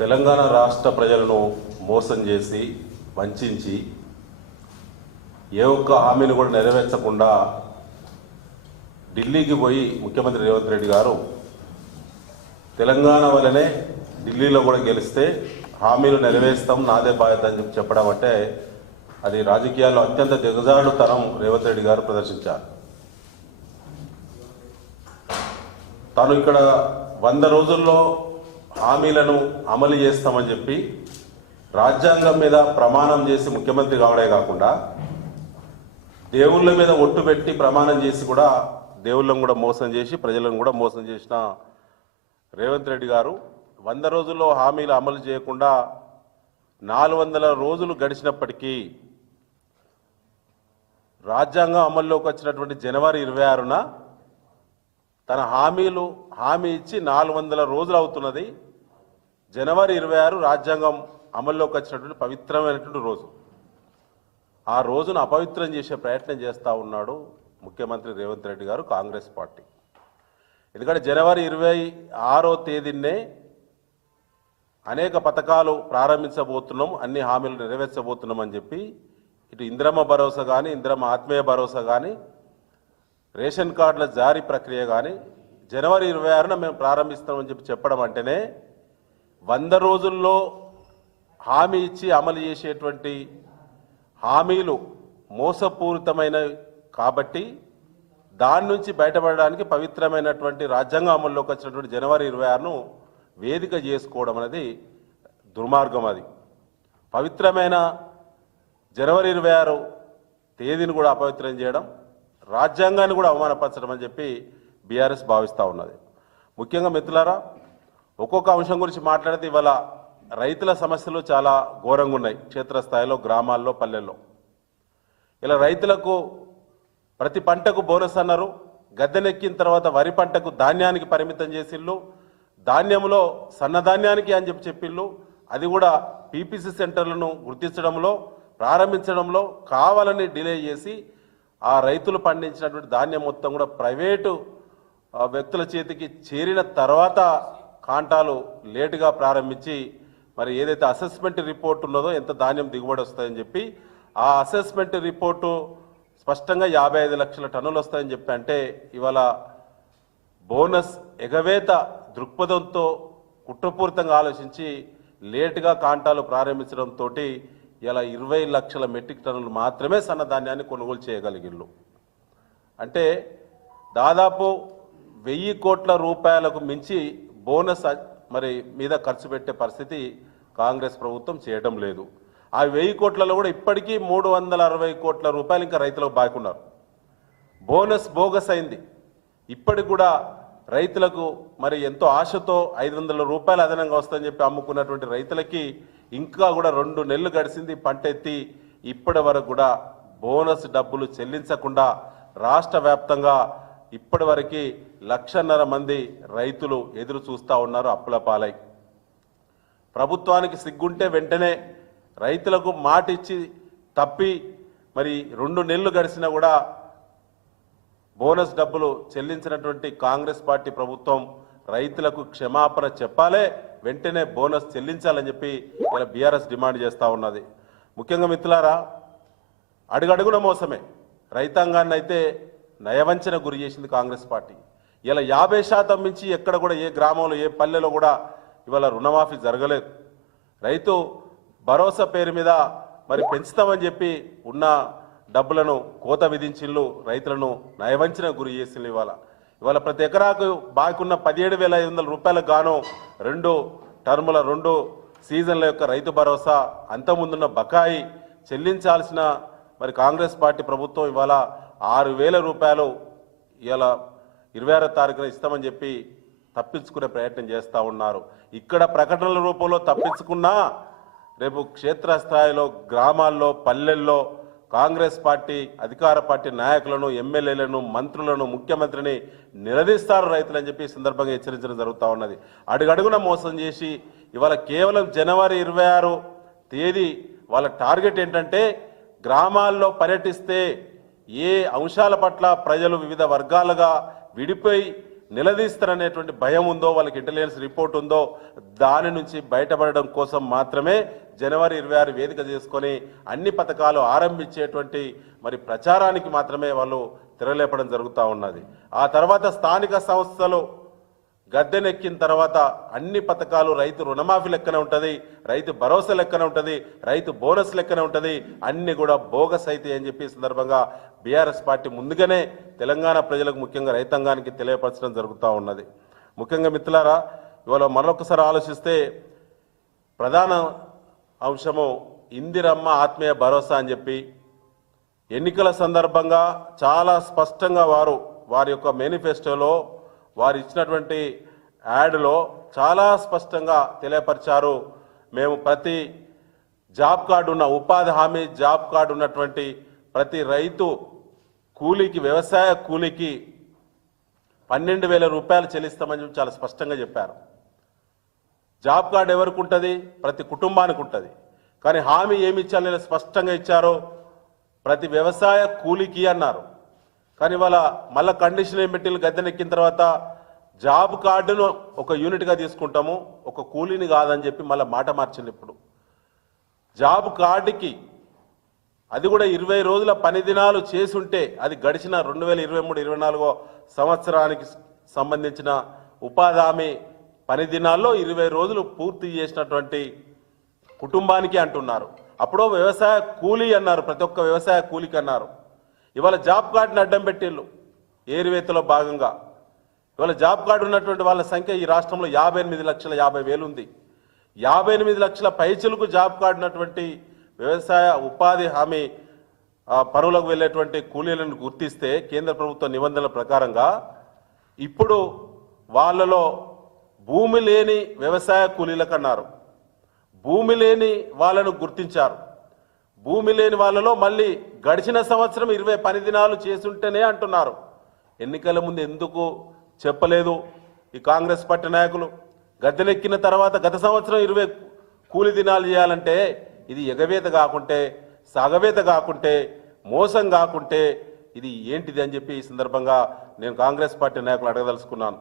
తెలంగాణ రాష్ట్ర ప్రజలను మోసం చేసి వంచించి ఏ ఒక్క హామీని కూడా నెరవేర్చకుండా ఢిల్లీకి పోయి ముఖ్యమంత్రి రేవంత్ రెడ్డి గారు తెలంగాణ వల్లనే ఢిల్లీలో కూడా గెలిస్తే హామీలు నెరవేరుస్తాం నాదే బాధ్యత అని చెప్పడం అంటే అది రాజకీయాల్లో అత్యంత దిగజారుడుతనం రేవంత్ రెడ్డి గారు ప్రదర్శించారు. తాను ఇక్కడ 100 రోజుల్లో హామీలను అమలు చేస్తామని చెప్పి రాజ్యాంగం మీద ప్రమాణం చేసి ముఖ్యమంత్రి కావడే కాకుండా దేవుళ్ళ మీద ఒట్టు పెట్టి ప్రమాణం చేసి కూడా దేవుళ్ళను కూడా మోసం చేసి ప్రజలను కూడా మోసం చేసిన రేవంత్ రెడ్డి గారు 100 రోజుల్లో హామీలు అమలు చేయకుండా 400 రోజులు గడిచినప్పటికీ రాజ్యాంగం అమల్లోకి వచ్చినటువంటి జనవరి 26న తన హామీ ఇచ్చి 400 రోజులు అవుతున్నది. జనవరి 26 రాజ్యాంగం అమల్లోకి వచ్చినటువంటి పవిత్రమైనటువంటి రోజు. ఆ రోజును అపవిత్రం చేసే ప్రయత్నం చేస్తూ ఉన్నాడు ముఖ్యమంత్రి రేవంత్ రెడ్డి గారు, కాంగ్రెస్ పార్టీ. ఎందుకంటే జనవరి 26వ తేదీనే అనేక పథకాలు ప్రారంభించబోతున్నాం, అన్ని హామీలు నెరవేర్చబోతున్నాం అని చెప్పి ఇటు ఇందిరమ్మ భరోసా కానీ, ఇందిరమ్మ ఆత్మీయ భరోసా కానీ, రేషన్ కార్డుల జారీ ప్రక్రియ కానీ జనవరి 26న మేము ప్రారంభిస్తామని చెప్పడం అంటేనే 100 రోజుల్లో హామీ ఇచ్చి అమలు చేసేటువంటి హామీలు మోసపూరితమైనవి కాబట్టి దాని నుంచి బయటపడడానికి పవిత్రమైనటువంటి రాజ్యాంగం అమల్లోకి వచ్చినటువంటి జనవరి 26ను వేదిక చేసుకోవడం అనేది దుర్మార్గం. అది పవిత్రమైన జనవరి 26 తేదీని కూడా అపవిత్రం చేయడం, రాజ్యాంగాన్ని కూడా అవమానపరచడం అని చెప్పి బీఆర్ఎస్ భావిస్తూ ఉన్నది. ముఖ్యంగా మిత్రులారా, ఒక్కొక్క అంశం గురించి మాట్లాడితే ఇవాళ రైతుల సమస్యలు చాలా ఘోరంగా ఉన్నాయి. క్షేత్రస్థాయిలో, గ్రామాల్లో, పల్లెల్లో ఇలా రైతులకు ప్రతి పంటకు బోనస్ అన్నారు. గద్దెనెక్కిన తర్వాత వరి పంటకు ధాన్యానికి పరిమితం చేసిళ్ళు, ధాన్యంలో సన్నధాన్యానికి అని చెప్పిళ్ళు. అది కూడా పీపీసీ సెంటర్లను గుర్తించడంలో, ప్రారంభించడంలో కావాలని డిలే చేసి ఆ రైతులు పండించినటువంటి ధాన్యం మొత్తం కూడా ప్రైవేటు వ్యక్తుల చేతికి చేరిన తర్వాత కాంటాలు లేటుగా ప్రారంభించి మరి ఏదైతే అసెస్మెంట్ రిపోర్ట్ ఉన్నదో ఎంత ధాన్యం దిగుబడి వస్తాయని చెప్పి ఆ అసెస్మెంట్ రిపోర్టు స్పష్టంగా 55 లక్షల టన్నులు వస్తాయని చెప్పి అంటే ఇవాళ బోనస్ ఎగవేత దృక్పథంతో కుట్రపూరితంగా ఆలోచించి లేటుగా కాంటాలు ప్రారంభించడంతో ఇలా 20 లక్షల మెట్రిక్ టన్నులు మాత్రమే సన్నధాన్యాన్ని కొనుగోలు చేయగలిగిళ్ళు. అంటే దాదాపు 1000 కోట్ల రూపాయలకు మించి బోనస్ మరి మీద ఖర్చు పెట్టే పరిస్థితి కాంగ్రెస్ ప్రభుత్వం చేయడం లేదు. ఆ 1000 కోట్లలో కూడా ఇప్పటికీ 360 కోట్ల రూపాయలు ఇంకా రైతులకు బాకున్నారు. బోనస్ బోగస్ అయింది. ఇప్పటికి కూడా రైతులకు మరి ఎంతో ఆశతో 500 రూపాయలు అదనంగా వస్తుందని చెప్పి అమ్ముకున్నటువంటి రైతులకి ఇంకా కూడా 2 నెలలు గడిచింది పంట ఎత్తి ఇప్పటి వరకు కూడా బోనస్ డబ్బులు చెల్లించకుండా రాష్ట్ర వ్యాప్తంగా ఇప్పటి వరకు 1,50,000 మంది రైతులు ఎదురు చూస్తూ ఉన్నారు అప్పుల పాలై. ప్రభుత్వానికి సిగ్గుంటే వెంటనే రైతులకు మాట ఇచ్చి తప్పి మరి 2 నెలలు గడిచినా కూడా బోనస్ డబ్బులు చెల్లించినటువంటి కాంగ్రెస్ పార్టీ ప్రభుత్వం రైతులకు క్షమాపణ చెప్పాలే, వెంటనే బోనస్ చెల్లించాలని చెప్పి ఇలా బీఆర్ఎస్ డిమాండ్ చేస్తూ ఉన్నది. ముఖ్యంగా మిత్రులారా, అడుగడుగున మోసమే. రైతాంగాన్ని అయితే నయవంచన గురి చేసింది కాంగ్రెస్ పార్టీ. ఇలా 50% మించి ఎక్కడ కూడా ఏ గ్రామంలో, ఏ పల్లెలో కూడా ఇవాళ రుణమాఫీ జరగలేదు. రైతు భరోసా పేరు మీద మరి పెంచుతామని చెప్పి ఉన్న డబ్బులను కోత విధించిళ్ళు, రైతులను నయవంచన గురి చేసింది. ఇవాళ ప్రతి ఎకరాకు బాకున్న 17,500 రూపాయలకు గాను 2 టర్ముల 2 సీజన్ల యొక్క రైతు భరోసా అంతకుముందున్న బకాయి చెల్లించాల్సిన మరి కాంగ్రెస్ పార్టీ ప్రభుత్వం ఇవాళ 6,000 రూపాయలు ఇవాళ 26వ తారీఖున ఇస్తామని చెప్పి తప్పించుకునే ప్రయత్నం చేస్తూ ఉన్నారు. ఇక్కడ ప్రకటనల రూపంలో తప్పించుకున్నా రేపు క్షేత్రస్థాయిలో, గ్రామాల్లో, పల్లెల్లో కాంగ్రెస్ పార్టీ అధికార పార్టీ నాయకులను, ఎమ్మెల్యేలను, మంత్రులను, ముఖ్యమంత్రిని నిలదీస్తారు రైతులని చెప్పి సందర్భంగా హెచ్చరించడం జరుగుతూ ఉన్నది. అడుగడుగున మోసం చేసి ఇవాళ కేవలం జనవరి 26 తేదీ వాళ్ళ టార్గెట్ ఏంటంటే గ్రామాల్లో పర్యటిస్తే ఏ అంశాల పట్ల ప్రజలు వివిధ వర్గాలుగా విడిపోయి నిలదీస్తారనేటువంటి భయం ఉందో, వాళ్ళకి ఇంటెలిజెన్స్ రిపోర్ట్ ఉందో, దాని నుంచి బయటపడడం కోసం మాత్రమే జనవరి 26 వేదిక చేసుకొని అన్ని పథకాలు ఆరంభించేటువంటి మరి ప్రచారానికి మాత్రమే వాళ్ళు తెరలేపడం జరుగుతూ ఉన్నది. ఆ తర్వాత స్థానిక సంస్థలు గద్దెనెక్కిన తర్వాత అన్ని పథకాలు రైతు రుణమాఫీ లెక్కనే ఉంటుంది, రైతు భరోసా లెక్కనే ఉంటుంది, రైతు బోనస్ లెక్కనే ఉంటుంది, అన్ని కూడా బోగస్ అయితే అని చెప్పి ఈ సందర్భంగా బీఆర్ఎస్ పార్టీ ముందుగానే తెలంగాణ ప్రజలకు ముఖ్యంగా రైతాంగానికి తెలియపరచడం జరుగుతూ ఉన్నది. ముఖ్యంగా మిత్రులారా, ఇవాళ మరొకసారి ఆలోచిస్తే ప్రధాన అంశము ఇందిరమ్మ ఆత్మీయ భరోసా అని చెప్పి ఎన్నికల సందర్భంగా చాలా స్పష్టంగా వారి యొక్క మేనిఫెస్టోలో వారు ఇచ్చినటువంటి యాడ్లో చాలా స్పష్టంగా తెలియపరిచారు. మేము ప్రతి జాబ్ కార్డు ఉన్న ఉపాధి హామీ జాబ్ కార్డు ఉన్నటువంటి ప్రతి రైతు కూలీకి, వ్యవసాయ కూలీకి 12,000 రూపాయలు చెల్లిస్తామని చెప్పి చాలా స్పష్టంగా చెప్పారు. జాబ్ కార్డు ఎవరికి ఉంటుంది? ప్రతి కుటుంబానికి ఉంటుంది. కానీ హామీ ఏమి ఇచ్చారని స్పష్టంగా ఇచ్చారు, ప్రతి వ్యవసాయ కూలీకి అన్నారు. కానీ వాళ్ళ మళ్ళీ కండిషన్ ఏం పెట్టి గద్దెనెక్కిన తర్వాత జాబ్ కార్డును ఒక యూనిట్గా తీసుకుంటాము, ఒక కూలీని కాదని చెప్పి మళ్ళీ మాట మార్చింది. ఇప్పుడు జాబ్ కార్డుకి అది కూడా 20 రోజుల పని దినాలు చేసుంటే, అది గడిచిన 2023-24 సంవత్సరానికి సంబంధించిన ఉపాధి హామీ పని దినాల్లో 20 రోజులు పూర్తి చేసినటువంటి కుటుంబానికి అంటున్నారు. అప్పుడు వ్యవసాయ కూలీ అన్నారు, ప్రతి ఒక్క వ్యవసాయ కూలీకి అన్నారు. ఇవాళ జాబ్ కార్డుని అడ్డం పెట్టిళ్ళు ఏరువేతలో భాగంగా. ఇవాళ జాబ్ కార్డు ఉన్నటువంటి వాళ్ళ సంఖ్య ఈ రాష్ట్రంలో 58,50,000 ఉంది. 58 లక్షల పైచులకు జాబ్ కార్డు ఉన్నటువంటి వ్యవసాయ ఉపాధి హామీ పనులకు వెళ్ళేటువంటి కూలీలను గుర్తిస్తే కేంద్ర ప్రభుత్వ నిబంధనల ప్రకారంగా ఇప్పుడు వాళ్ళలో భూమి లేని వ్యవసాయ కూలీలకు అన్నారు, భూమి లేని వాళ్ళను గుర్తించారు. భూమి లేని వాళ్ళలో మళ్ళీ గడిచిన సంవత్సరం 20 పని దినాలు చేసుంటేనే అంటున్నారు. ఎన్నికల ముందు ఎందుకు చెప్పలేదు ఈ కాంగ్రెస్ పార్టీ నాయకులు? గద్దెనెక్కిన తర్వాత గత సంవత్సరం 20 కూలి దినాలు చేయాలంటే ఇది ఎగవేత కాకుంటే, సగవేత కాకుంటే, మోసం కాకుంటే ఇది ఏంటిది అని చెప్పి ఈ సందర్భంగా నేను కాంగ్రెస్ పార్టీ నాయకులు అడగదలుచుకున్నాను.